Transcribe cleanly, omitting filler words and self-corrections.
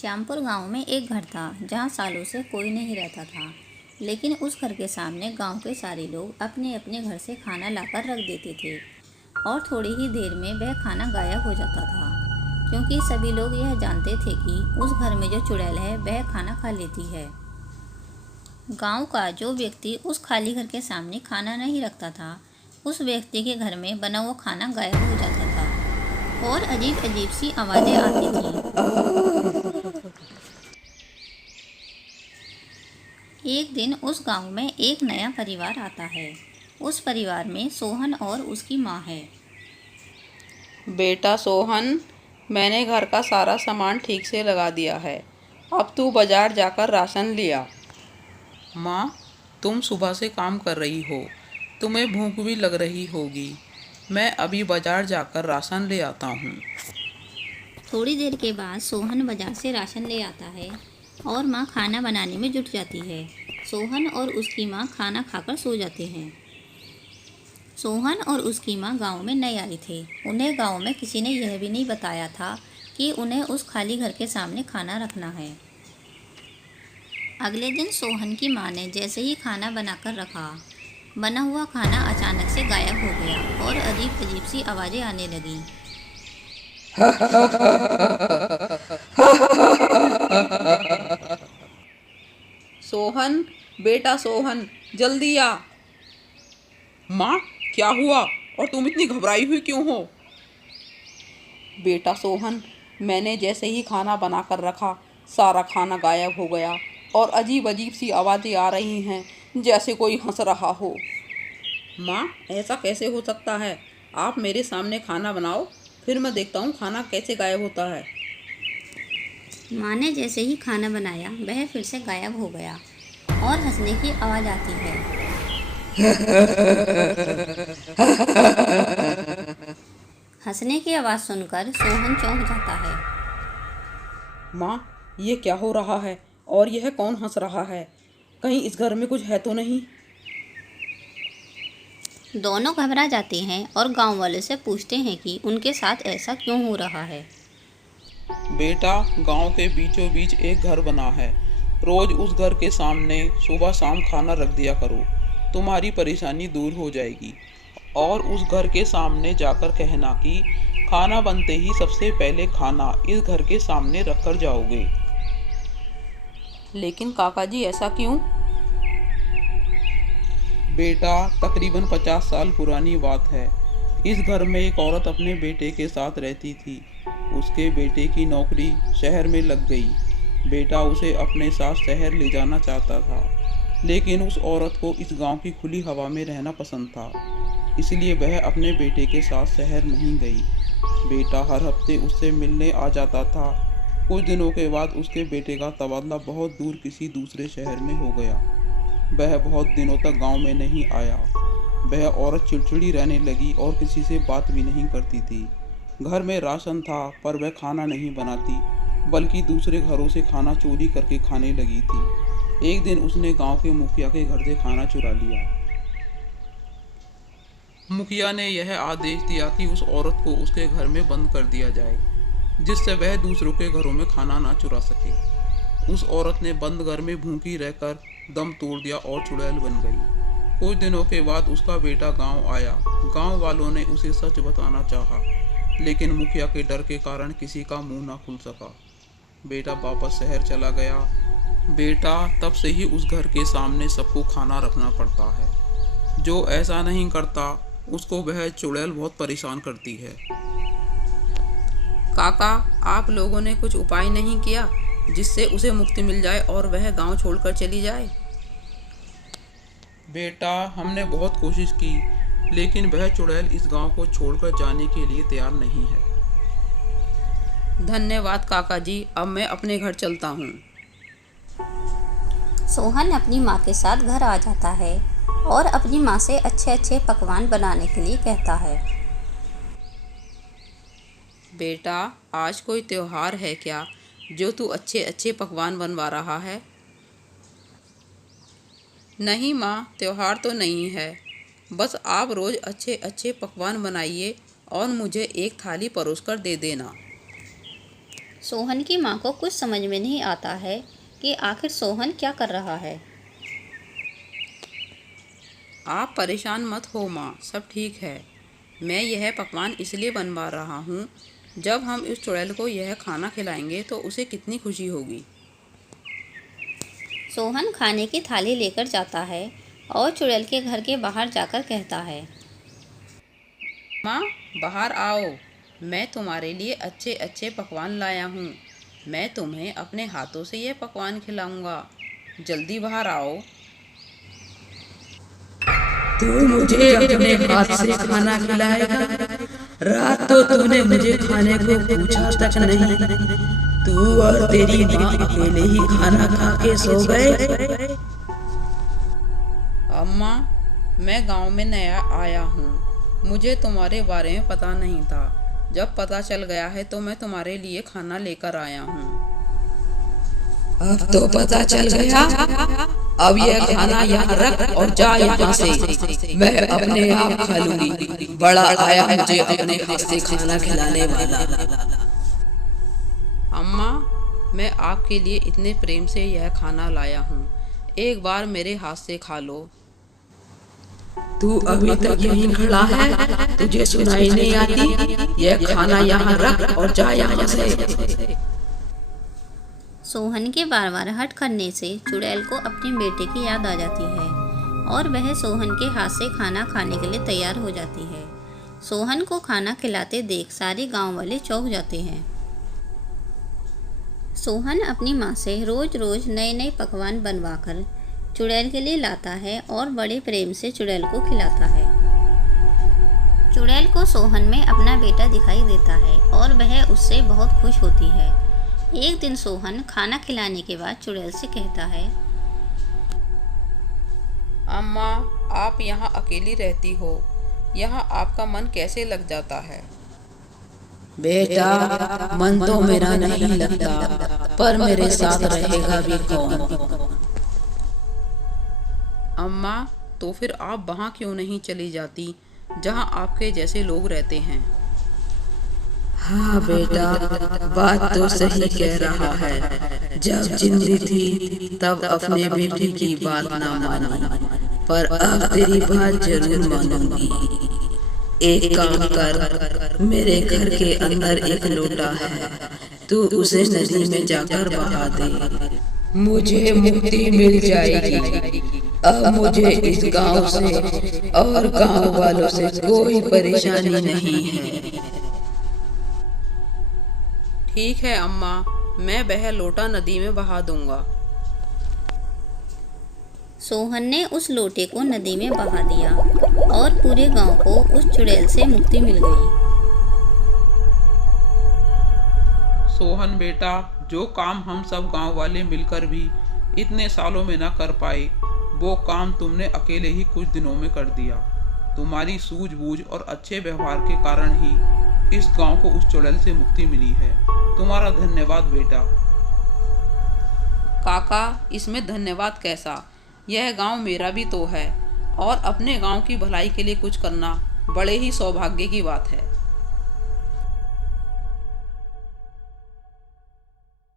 श्यामपुर गांव में एक घर था जहां सालों से कोई नहीं रहता था। लेकिन उस घर के सामने गांव के सारे लोग अपने अपने घर से खाना लाकर रख देते थे और थोड़ी ही देर में वह खाना गायब हो जाता था, क्योंकि सभी लोग यह जानते थे कि उस घर में जो चुड़ैल है वह खाना खा लेती है। गांव का जो व्यक्ति उस खाली घर के सामने खाना नहीं रखता था, उस व्यक्ति के घर में बना हुआ खाना गायब हो जाता था और अजीब अजीब सी आवाज़ें आती थीं। एक दिन उस गांव में एक नया परिवार आता है। उस परिवार में सोहन और उसकी माँ है। बेटा सोहन, मैंने घर का सारा सामान ठीक से लगा दिया है। अब तू बाजार जाकर राशन लिया। माँ, तुम सुबह से काम कर रही हो, तुम्हें भूख भी लग रही होगी। मैं अभी बाजार जाकर राशन ले आता हूँ। थोड़ी देर के बाद सोहन बाजार से राशन ले आता है और माँ खाना बनाने में जुट जाती है। सोहन और उसकी माँ खाना खाकर सो जाते हैं। सोहन और उसकी माँ गांव में नए आए थे। उन्हें गांव में किसी ने यह भी नहीं बताया था कि उन्हें उस खाली घर के सामने खाना रखना है। अगले दिन सोहन की माँ ने जैसे ही खाना बनाकर रखा, बना हुआ खाना अचानक से गायब हो गया और अजीब अजीब सी आवाज़ें आने लगीं। सोहन, बेटा सोहन, जल्दी आ। माँ, क्या हुआ और तुम इतनी घबराई हुई क्यों हो? बेटा सोहन, मैंने जैसे ही खाना बनाकर रखा, सारा खाना गायब हो गया और अजीब अजीब सी आवाज़ें आ रही हैं, जैसे कोई हंस रहा हो। माँ, ऐसा कैसे हो सकता है? आप मेरे सामने खाना बनाओ, फिर मैं देखता हूँ खाना कैसे गायब होता है। माँ ने जैसे ही खाना बनाया वह फिर से गायब हो गया और हंसने की आवाज़ आती है। हंसने की आवाज़ सुनकर सोहन चौंक जाता है। माँ, ये क्या हो रहा है और यह कौन हंस रहा है? कहीं इस घर में कुछ है तो नहीं? दोनों घबरा जाते हैं और गांव वाले से पूछते हैं कि उनके साथ ऐसा क्यों हो रहा है। बेटा, गांव के बीचों बीच एक घर बना है। रोज उस घर के सामने सुबह शाम खाना रख दिया करो, तुम्हारी परेशानी दूर हो जाएगी। और उस घर के सामने जाकर कहना कि खाना बनते ही सबसे पहले खाना इस घर के सामने रखकर जाओगे। लेकिन काका जी, ऐसा क्यों? बेटा, तकरीबन 50 साल पुरानी बात है। इस घर में एक औरत अपने बेटे के साथ रहती थी। उसके बेटे की नौकरी शहर में लग गई। बेटा उसे अपने साथ शहर ले जाना चाहता था, लेकिन उस औरत को इस गांव की खुली हवा में रहना पसंद था, इसलिए वह अपने बेटे के साथ शहर नहीं गई। बेटा हर हफ्ते उससे मिलने आ जाता था। कुछ दिनों के बाद उसके बेटे का तबादला बहुत दूर किसी दूसरे शहर में हो गया। वह बहुत दिनों तक गांव में नहीं आया। वह औरत चिड़चिड़ी रहने लगी और किसी से बात भी नहीं करती थी। घर में राशन था पर वह खाना नहीं बनाती, बल्कि दूसरे घरों से खाना चोरी करके खाने लगी थी। एक दिन उसने गांव के मुखिया के घर से खाना चुरा लिया। मुखिया ने यह आदेश दिया कि उस औरत को उसके घर में बंद कर दिया जाए, जिससे वह दूसरों के घरों में खाना ना चुरा सके। उस औरत ने बंद घर में भूखी रहकर दम तोड़ दिया और चुड़ैल बन गई। कुछ दिनों के बाद उसका बेटा गांव आया। गांव वालों ने उसे सच बताना चाहा, लेकिन मुखिया के डर के कारण किसी का मुंह ना खुल सका। बेटा वापस शहर चला गया। बेटा, तब से ही उस घर के सामने सबको खाना रखना पड़ता है। जो ऐसा नहीं करता उसको वह चुड़ैल बहुत परेशान करती है। काका, आप लोगों ने कुछ उपाय नहीं किया जिससे उसे मुक्ति मिल जाए और वह गांव छोड़कर चली जाए? बेटा, हमने बहुत कोशिश की, लेकिन वह चुड़ैल इस गांव को छोड़कर जाने के लिए तैयार नहीं है। धन्यवाद काका जी, अब मैं अपने घर चलता हूँ। सोहन अपनी माँ के साथ घर आ जाता है और अपनी माँ से अच्छे अच्छे पकवान बनाने के लिए कहता है। बेटा, आज कोई त्योहार है क्या जो तू अच्छे अच्छे पकवान बनवा रहा है? नहीं माँ, त्योहार तो नहीं है। बस आप रोज़ अच्छे अच्छे पकवान बनाइए और मुझे एक थाली परोस कर दे देना। सोहन की माँ को कुछ समझ में नहीं आता है कि आखिर सोहन क्या कर रहा है। आप परेशान मत हो माँ, सब ठीक है। मैं यह पकवान इसलिए बनवा रहा हूँ, जब हम इस चुड़ैल को यह खाना खिलाएंगे तो उसे कितनी खुशी होगी। सोहन खाने की थाली लेकर जाता है और चुड़ैल के घर के बाहर जाकर कहता है, माँ बाहर आओ, मैं तुम्हारे लिए अच्छे अच्छे पकवान लाया हूँ। मैं तुम्हें अपने हाथों से यह पकवान खिलाऊंगा, जल्दी बाहर आओ। तू मुझे अपने हाथ से खाना खिलाएगा? रात तो तूने मुझे खाने को पूछा तक नहीं। तू और तेरी माँ अकेले ही खाना खा के सो गए। अम्मा, मैं गांव में नया आया हूँ, मुझे तुम्हारे बारे में पता नहीं था। जब पता चल गया है तो मैं तुम्हारे लिए खाना लेकर आया हूँ। अब तो पता चल गया। अब यह खाना यहाँ रख और जा यहाँ से। मैं अपने आप खा लूंगी। बड़ा आया मुझे अपने हाथ से खाना खिलाने वाला। अम्मा, मैं आपके लिए इतने प्रेम से यह खाना लाया हूँ, एक बार मेरे हाथ से खा लो। तू अभी तक यहीं खड़ा है? तुझे सुनाई नहीं आती? यह खाना यहाँ रख और जा यहाँ से। सोहन के बार बार हट करने से चुड़ैल को अपने बेटे की याद आ जाती है और वह सोहन के हाथ से खाना खाने के लिए तैयार हो जाती है। सोहन को खाना खिलाते देख सारे गांव वाले चौंक जाते हैं। सोहन अपनी माँ से रोज रोज नए नए पकवान बनवाकर चुड़ैल के लिए लाता है और बड़े प्रेम से चुड़ैल को खिलाता है। चुड़ैल को सोहन में अपना बेटा दिखाई देता है और वह उससे बहुत खुश होती है। एक दिन सोहन खाना खिलाने के बाद चुड़ैल से कहता है, अम्मा, आप यहाँ अकेली रहती हो, यहाँ आपका मन कैसे लग जाता है? बेटा, मन तो मेरा नहीं लगता, पर मेरे साथ रहेगा भी कौन? अम्मा, तो फिर आप वहाँ क्यों नहीं चली जाती जहाँ आपके जैसे लोग रहते हैं? हाँ बेटा, बात तो सही कह रहा है। जब जिंदी थी तब अपने बेटे की बात ना मानी, पर अब तेरी बात जरूर मानूंगी। एक काम कर, मेरे घर के अंदर एक लोटा है, तू उसे नदी में जाकर बहा दे। मुझे मुक्ति मिल जाएगी। अब मुझे इस गांव से और गांव वालों से कोई परेशानी नहीं है। ठीक है अम्मा, मैं वह लोटा नदी में बहा दूंगा। सोहन ने उस लोटे को नदी में बहा दिया और पूरे गांव को उस चुड़ैल से मुक्ति मिल गई। सोहन बेटा, जो काम हम सब गांव वाले मिलकर भी इतने सालों में ना कर पाए, वो काम तुमने अकेले ही कुछ दिनों में कर दिया। तुम्हारी सूझबूझ और अच्छे व्यवहार के कारण ही इस गांव को उस चुड़ैल से मुक्ति मिली है। तुम्हारा धन्यवाद बेटा। काका, इसमें धन्यवाद कैसा? यह गांव मेरा भी तो है और अपने गांव की भलाई के लिए कुछ करना बड़े ही सौभाग्य की बात है।